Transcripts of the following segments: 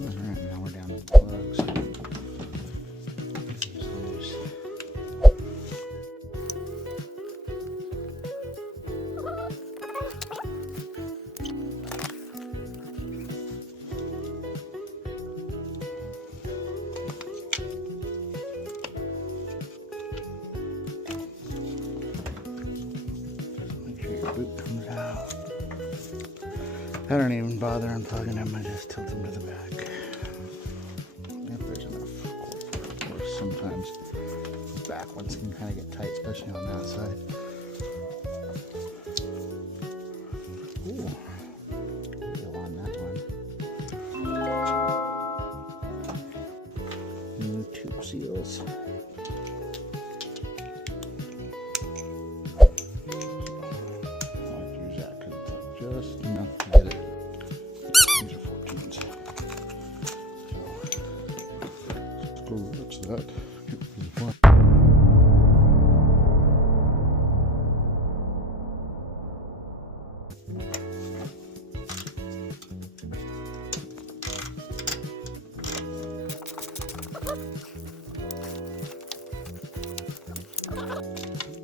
Alright, now we're down to the plugs. These loose. Make sure your boot comes out. I don't even bother unplugging them, I just tilt them to the back. If there's enough cord for it. Of course, sometimes the back ones can kind of get tight, especially on that side. Ooh, wheel on that one. New tube seals. Just enough to get it. These are 14s. So, screw that's that.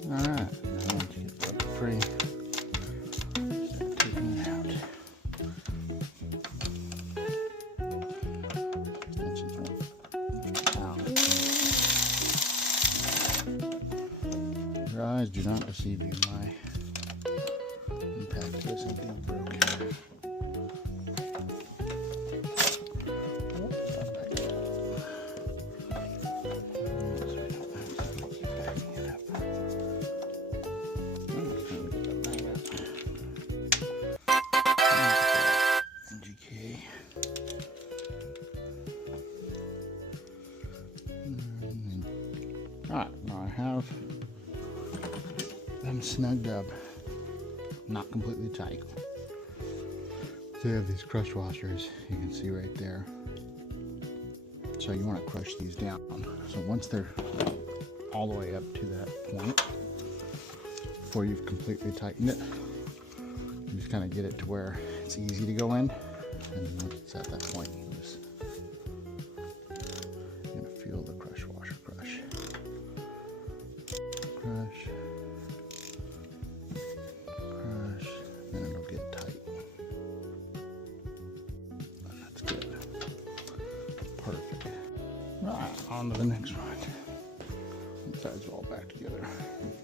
Alright, now once you get rubber free, your eyes do not deceive you. My impact is indeed broken. Alright, now I have them snugged up, not completely tight. So you have these crush washers, you can see right there. So you want to crush these down. So once they're all the way up to that point, before you've completely tightened it, you just kind of get it to where it's easy to go in. And then once it's at that point, you just you're going to feel the crush washer crush. Crush. Crush. Then it'll get tight. That's good. Perfect. Right, on to the next one. The sides are all back together.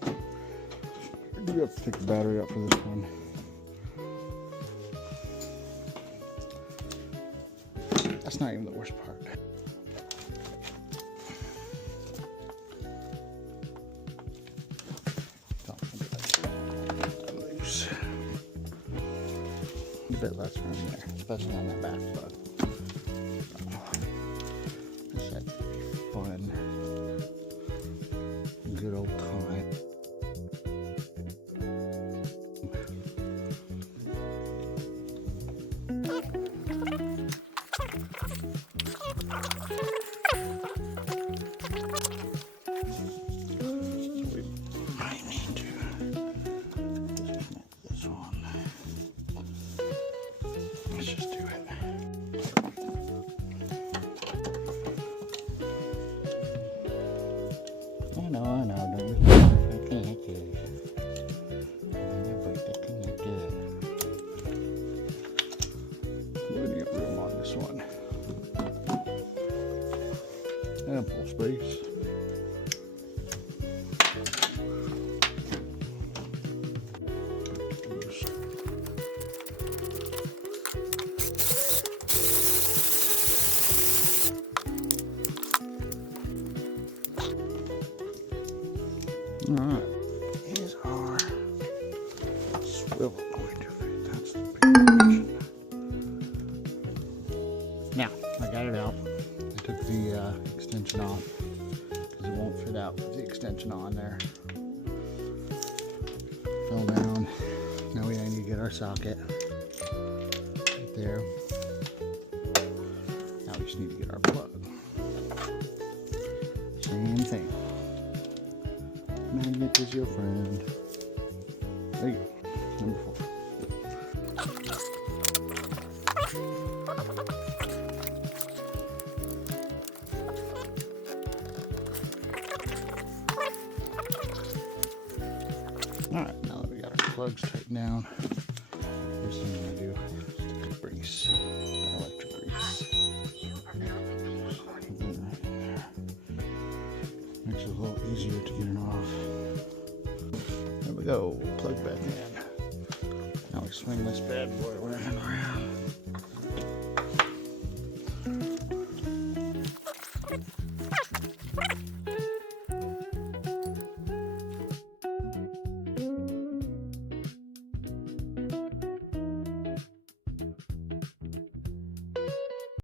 I do have to take the battery out for this one. That's not even the worst part. Loose. A bit less room there, especially on that back foot. This had to be fun. Good old time. I know, don't you break the connectors. Don't you break the connector. We're gonna get room on this one. Ample space. Alright, here's our swivel going to fit. That's the big portion. Now, I got it out. I took the extension off because it won't fit out with the extension on there. Fell down. Now we need to get our socket right there. Now we just need to get our plug. Same thing. Magnet is your friend. There you go. Number 4. plugs tighten down, first thing I'm going to do is stick the grease, electric grease. Makes it a little easier to get it off. There we go, plug back in. Now we swing this bad boy around.